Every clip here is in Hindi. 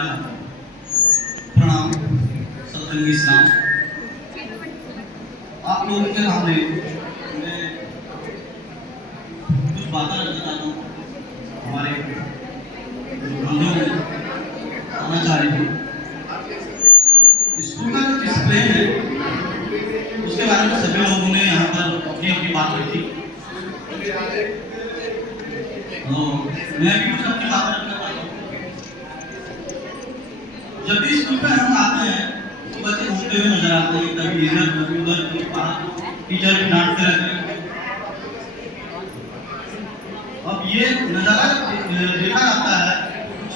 मेरा प्रणाम, सत्संगी सलाम। आप लोगों के सामने मैं कुछ बातें रखना चाहता हूँ। हमारे बंधुओं में आना चाह रही थी। स्कूल का जो डिसिप्लिन है उसके बारे में सभी लोगों ने यहाँ पर अपनी अपनी बात रखी। मैं भी कुछ अपनी बात रखना चाहता हूँ। जब भी स्कूल में हम आते हैं तो बच्चे घूमते हुए नजर आते हैं, कभी इधर कभी उधर, कभी बाहर, टीचर भी डांटते रहते हैं। अब ये नजारा देखा जाता है, कुछ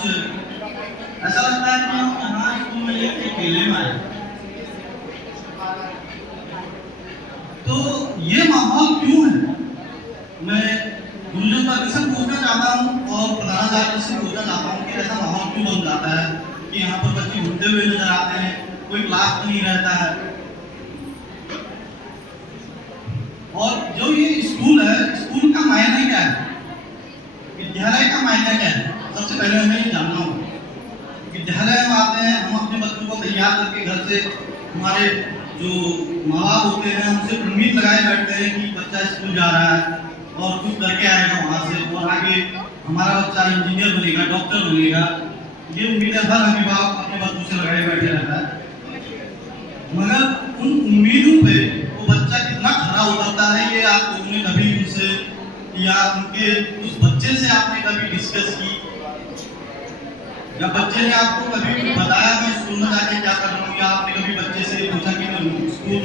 ऐसा लगता है कि हम यहाँ स्कूल में एक अकेले में आए। तो ये माहौल क्यों है? मैं गुरुजन का विषय पूछना चाहता हूँ और प्रधानाचार्य से पूछना चाहता हूँ कि ऐसा माहौल क्यों बन जाता है कि यहाँ पर बच्चे घूमते हुए नजर आते हैं, कोई क्लास नहीं रहता है। और जो ये स्कूल है, स्कूल का मायने क्या है, विद्यालय का मायने क्या है, सबसे पहले हमें ये जानना होगा। विद्यालय हम आते हैं, हम अपने बच्चों को तैयार करके घर से, हमारे जो माँ बाप होते हैं उनसे उम्मीद लगाए बैठते हैं कि बच्चा स्कूल जा रहा है और कुछ करके आएगा वहाँ से, और आगे हमारा बच्चा इंजीनियर बनेगा, डॉक्टर बनेगा। ये उम्मीदें हर अभिभावक अपने बच्चों से लगाए बैठे रहता है। मगर उन उम्मीदों पे वो बच्चा कितना खरा उतरता है, ये आप लोगों ने कभी उनसे या उनके उस बच्चे से आपने कभी डिस्कस की, या बच्चे ने आपको कभी बताया मैं स्कूल में जाके क्या कर रहा हूँ, या आपने कभी बच्चे से पूछा कि स्कूल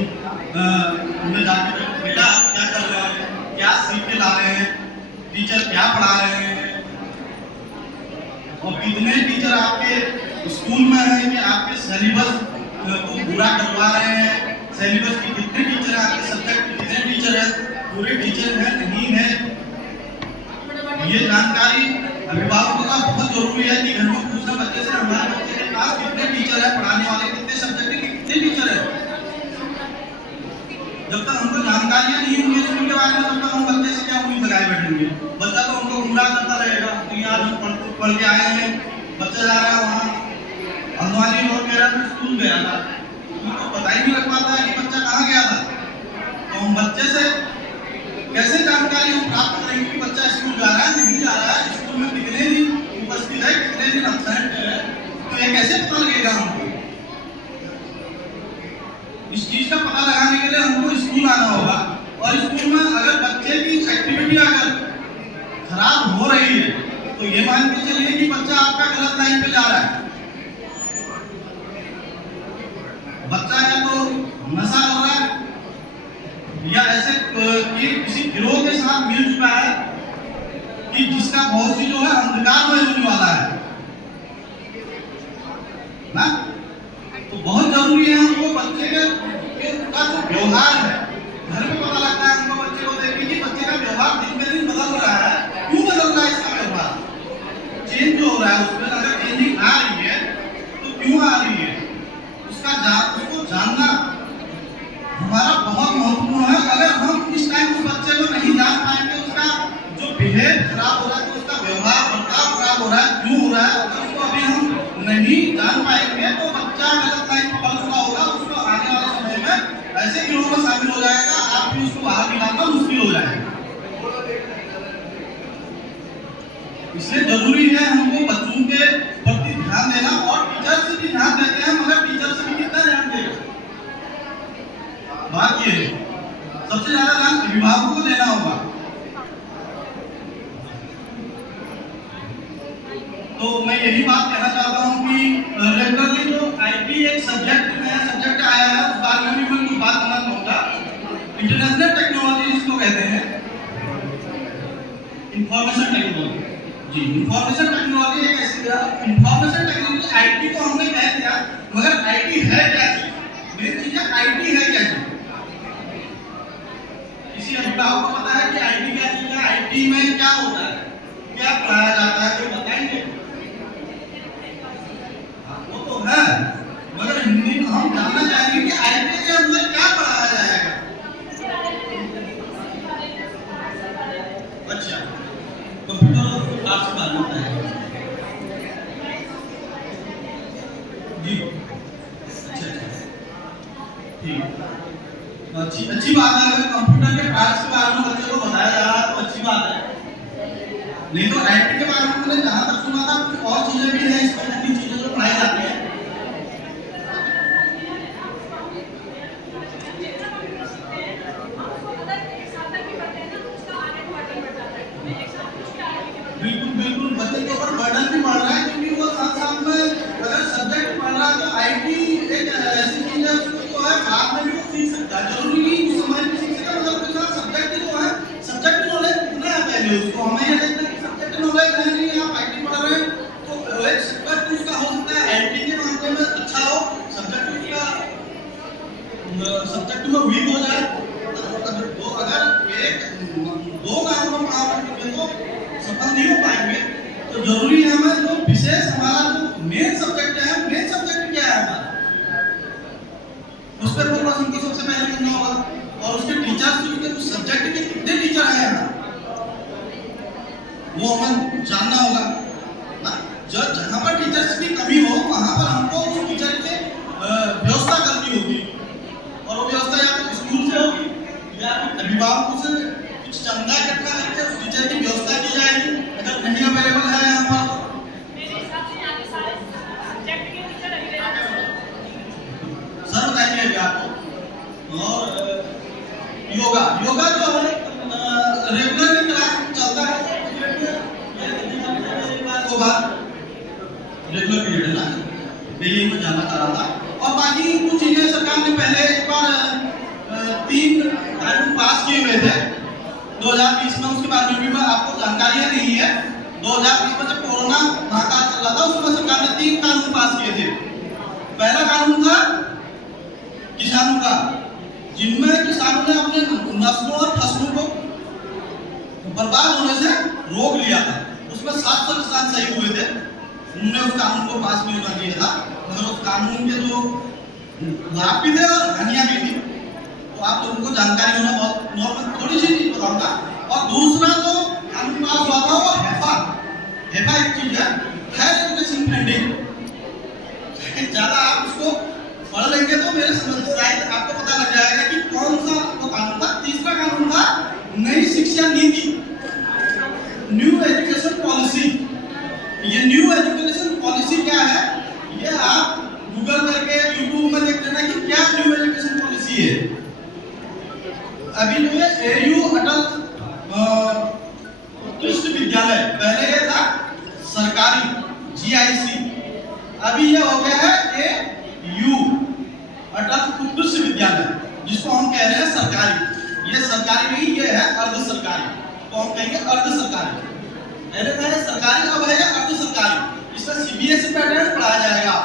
में जाके बेटा आप क्या कर रहे हैं, क्या सीख के ला रहे हैं, टीचर क्या पढ़ा रहे हैं, और कितने टीचर आपके स्कूल में हैं कि आपके सिलेबस को पूरा करवा रहे हैं, सिलेबस के कितने टीचर हैं, आपके सब्जेक्ट के कितने टीचर हैं, पूरे टीचर हैं नहीं हैं। ये जानकारी अभिभावकों का बहुत जरूरी है कि घर में पूछना बच्चे से, हमारे बच्चे के पास कितने टीचर हैं पढ़ाने वाले, कितने सब्जेक्ट के कितने टीचर हैं। जब तक हमको जानकारियां नहीं होंगी स्कूल के बारे में, तब तक हम बच्चे से क्या उम्मीद लगाए बैठेंगे। बच्चा तो हमको गुमराह करता रहेगा कि आज हम पढ़ के आए हैं, बच्चा जा रहा है वहाँ हल्द्वानी और कह रहा था स्कूल गया था, उनको पता ही नहीं लग पाता है कि बच्चा कहाँ गया था। तो हम बच्चे से कैसे जानकारी हम प्राप्त करेंगे कि बच्चा स्कूल जा रहा है नहीं जा रहा है, स्कूल में कितने दिन उपस्थित है, कितने दिन अब्सेंट है, तो ये कैसे पता लगेगा हमको? इस चीज का पता लगाने के लिए हमको स्कूल आना होगा। और स्कूल में अगर बच्चे की एक्टिविटी अगर खराब हो रही है तो ये मान के चलिए कि बच्चा आपका गलत लाइन पे जा रहा है। बच्चा या तो नशा कर रहा है या ऐसे कि किसी गिरोह के साथ मिल चुका है कि जिसका बहुत सी जो है अंधकार में होने वाला है ना। तो बहुत जरूरी है हमको बच्चे का जो व्यवहार है घर में पता लगता है हमको, बच्चे को देखिए कि बच्चे का व्यवहार दिन पे दिन बदल रहा है, क्यों बदल रहा है, इसका व्यवहार चेंज जो हो रहा है, उसमें अगर चेंजिंग आ रही है तो क्यों आ रही है, उसको जानना हमारा बहुत महत्वपूर्ण है। अगर हम इस टाइम उस बच्चे को नहीं जान पाएंगे, उसका जो बिहेव खराब हो रहा है, तो उसका व्यवहार बर्ताव खराब हो रहा है, क्यों हो रहा है, अगर उसको अभी हम नहीं जान पाएंगे तो बच्चा गलत लाइन पर पड़ चुका होगा, उसको आने वाले समय में ऐसे गिरोह में शामिल हो जाएगा, आप भी उसको बाहर निकालना मुश्किल हो जाएगा। इसलिए जरूरी है हमको बच्चों के प्रति ध्यान देना, और टीचर से भी ध्यान देते हैं, मगर टीचर से भी कितना ध्यान देगा, बात ये है सबसे ज्यादा ध्यान अभिभावकों को देना होगा। तो मैं यही बात कहना चाहता हूँ कि रेगुलरली जो आईटी एक सब्जेक्ट नया सब्जेक्ट आया है, उस बारे में भी मैं कुछ बात करना चाहूँगा। इंटरनेशनल टेक्नोलॉजी इसको कहते हैं, इंफॉर्मेशन टेक्नोलॉजी। जी, इंफॉर्मेशन टेक्नोलॉजी एक ऐसी इंफॉर्मेशन टेक्नोलॉजी, आईटी तो हमने कह दिया, मगर आईटी है क्या चीज, मेन चीज है आईटी है क्या चीज। किसी अभिभावक को पता है कि आईटी क्या चीज है, आईटी में क्या होता है, क्या पढ़ाया जाता है, कोई बताएंगे? वो तो है, मगर हिंदी में हम जानना चाहेंगे कि आईटी के अंदर क्या पढ़ाया जाएगा। अच्छा, कंप्यूटर आपसे बात होता है। ठीक है, अच्छी अच्छी बात है। अगर कंप्यूटर के पार्ट्स के बारे में बच्चों को बताया जा रहा है तो अच्छी बात है। नहीं तो आईटी के बारे में मैंने जहाँ तक सुना था कुछ और चीजें भी हैं इसमें, नई चीजें जो पढ़ाई जाती हैं। बिल्कुल बिल्कुल, बच्चे के ऊपर बर्डन भी बढ़ रहा है, क्योंकि वो साथ साथ में अगर सब्जेक्ट पढ़ रहा है तो आईटी एक ऐसी चीज है उसको जो है बाद में भी वो सीख सकता है। जरूरी नहीं उस समय भी सीख सके, मतलब उसके साथ सब्जेक्ट जो है सब्जेक्ट नॉलेज कितना है पहले उसको हमें ये देखना है कि सब्जेक्ट नॉलेज है नहीं, आप आईटी पढ़ रहे हैं तो एक सब्जेक्ट उसका हो सकता है आईटी के मामले में अच्छा हो, सब्जेक्ट उसका सब्जेक्ट में वीक हो जाए। तो अगर एक दो मामलों में आप तो सफल नहीं हो पाएंगे। तो जरूरी है हमें जो विशेष हमारा जो मेन सब्जेक्ट है, मेन सब्जेक्ट क्या है हमारा, उस पर फोकस हमको सबसे पहले करना होगा। और उसके टीचर्स के उस सब्जेक्ट के कितने टीचर हैं वो हमें जानना होगा ना। जहाँ पर टीचर्स की कमी हो वहाँ पर हमको उस टीचर की व्यवस्था करनी होगी, और वो व्यवस्था या तो स्कूल से होगी या अभिभावकों से कुछ चंदा इकट्ठा करके उस टीचर की व्यवस्था की जाएगी। अगर नहीं अवेलेबल है यहाँ पर सर बताएंगे अभी आपको। और योगा योगा जो है रेगुलर क्लास चलता है, रेगुलर पीरियड है ना, यही मैं जानना चाह रहा था। और बाकी कुछ चीजें सरकार ने पहले एक बार 3 कानून पास किए हुए थे 2020 में, उसके बारे में भी मैं आपको जानकारियां नहीं है। 2020 में जब कोरोना महाकाल चल रहा था उस समय सरकार ने 3 कानून पास किए थे। पहला कानून था किसानों का, जिनमें किसानों ने अपने नस्लों और फसलों को बर्बाद होने से रोक लिया था। उसमें 700 किसान शहीद हुए थे, उन्होंने उस कानून को पास नहीं कर दिया था। मगर उस कानून के जो लाभ भी थे और हानियां भी थी, तो आप लोगों को जानकारी होना बहुत नॉर्मल थोड़ी सी चीज बताऊंगा। और दूसरा जो कानून पास हुआ था वो हेफा एक चीज है, हायर एजुकेशन फंडिंग। ज्यादा आप उसको पढ़ लेंगे तो मेरे समझ शायद आपको पता लग जाएगा कि कौन सा वो कानून था। तीसरा कानून था नई शिक्षा नीति, न्यू एजुकेशन पॉलिसी। ये न्यू एजुकेशन पॉलिसी क्या है, ये आप गूगल करके यूट्यूब में देख लेना कि क्या न्यू एजुकेशन पॉलिसी है। अभी जो है एयू अटल उत्कृष्ट विद्यालय, पहले ये था सरकारी जीआईसी, अभी ये हो गया है एयू अटल उत्कृष्ट विद्यालय, जिसको हम कह रहे हैं सरकारी। ये सरकारी नहीं, ये है अर्ध सरकारी, तो हम कहेंगे अर्ध सरकारी। पहले सरकारी, अब है अर्ध सरकारी। इसमें सीबीएसई पैटर्न पढ़ाया जाएगा।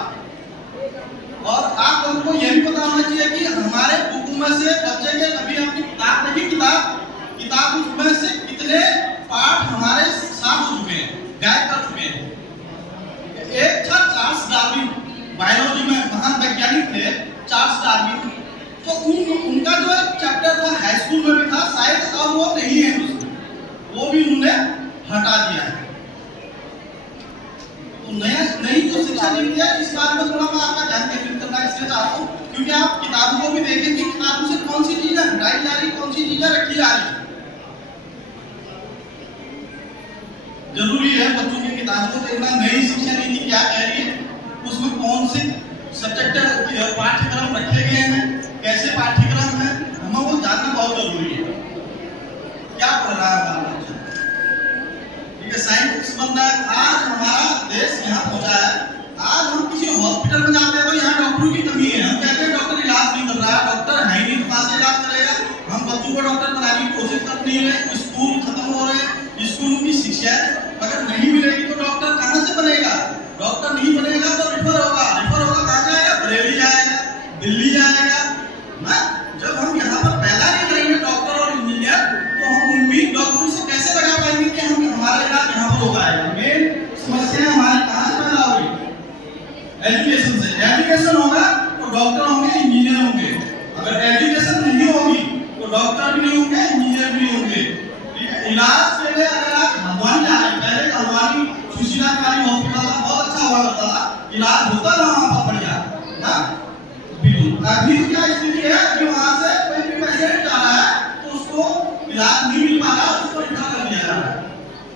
और आप लोगों को यह भी पता होना चाहिए कि हमारे बुक में से बच्चे के कभी अपनी किताब नहीं, किताब उसमें से कितने पाठ हमारे साथ हो चुके हैं, गायब कर चुके हैं। एक था चार्ल्स डार्विन, बायोलॉजी में महान वैज्ञानिक थे चार्ल्स डार्विन, तो उनका जो चैप्टर था हाई स्कूल में भी था, शायद अब वो नहीं है उसमें, वो भी उन्होंने हटा दिया है। तो नई जो शिक्षा नीति है, इस बात में थोड़ा मैं आपका ध्यान केंद्रित करना इसलिए चाहता हूँ क्योंकि आप किताबों को भी देखेंगे, किताबों से कौन सी चीजें हटाई जा रही, कौन सी चीजें रखी जा रही। जरूरी है बच्चों की किताबों को देखना, नई शिक्षा नीति क्या कह रही है, उसमें कौन से सब्जेक्ट पाठ्यक्रम रखे गए हैं, कैसे पाठ्यक्रम है, हमें वो जानना बहुत जरूरी है। क्या पढ़ रहा है हमारा बच्चा, ठीक है, साइंस बनना है। आज हमारा देश यहाँ पहुंचा है, आज हम किसी हॉस्पिटल में जाते हैं तो यहाँ डॉक्टरों की कमी है, हम कहते हैं डॉक्टर इलाज नहीं कर रहा है, डॉक्टर है ही नहीं, कहाँ से इलाज करेगा। हम बच्चों को डॉक्टर बनाने की कोशिश कर नहीं रहे, स्कूल खत्म हो रहे हैं, स्कूलों की शिक्षा अगर नहीं मिलेगी तो डॉक्टर कहाँ से बनेगा, डॉक्टर नहीं बनेगा तो रिफर होगा कहाँ जाएगा, बरेली जाएगा, दिल्ली जाएगा ना। जब हम यहाँ पर पैदा नहीं करेंगे डॉक्टर और इंजीनियर, तो हम उम्मीद डॉक्टरों से कैसे लगा पाएंगे कि हम हमारा इलाज यहाँ पर हो पाएगा। मेन समस्या हमारे कहाँ से पैदा होगी, एजुकेशन से। एजुकेशन होगा तो डॉक्टर होंगे, इंजीनियर होंगे। अगर एजुकेशन नहीं होगी तो डॉक्टर भी नहीं होंगे, इंजीनियर भी नहीं होंगे। इलाज के लिए अगर आप हल्द्वानी जा रहे हैं, पहले हल्द्वानी सुशीलाकारी हॉस्पिटल था, बहुत अच्छा हुआ करता था, इलाज होता था वहाँ पर बढ़िया ना, बिल्कुल। अभी क्या स्थिति है कि वहां से कोई भी पेशेंट जा रहा है तो उसको इलाज नहीं मिल पा रहा, उसको रिफर कर दिया जा रहा है,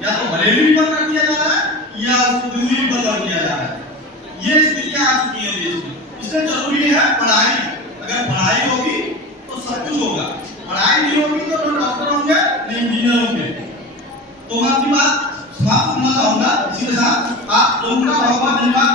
या तो बरेली रिफर कर दिया जा रहा है या उसको दिल्ली रिफर कर दिया जा रहा है। ये स्थितियां आ चुकी है देश में। इसलिए जरूरी है पढ़ाई। अगर पढ़ाई होगी तो सब कुछ होगा, पढ़ाई नहीं होगी तो न डॉक्टर होंगे न इंजीनियर होंगे। तो मैं अपनी बात समाप्त करना चाहूंगा। इसी के साथ आप लोगों का बहुत बहुत धन्यवाद।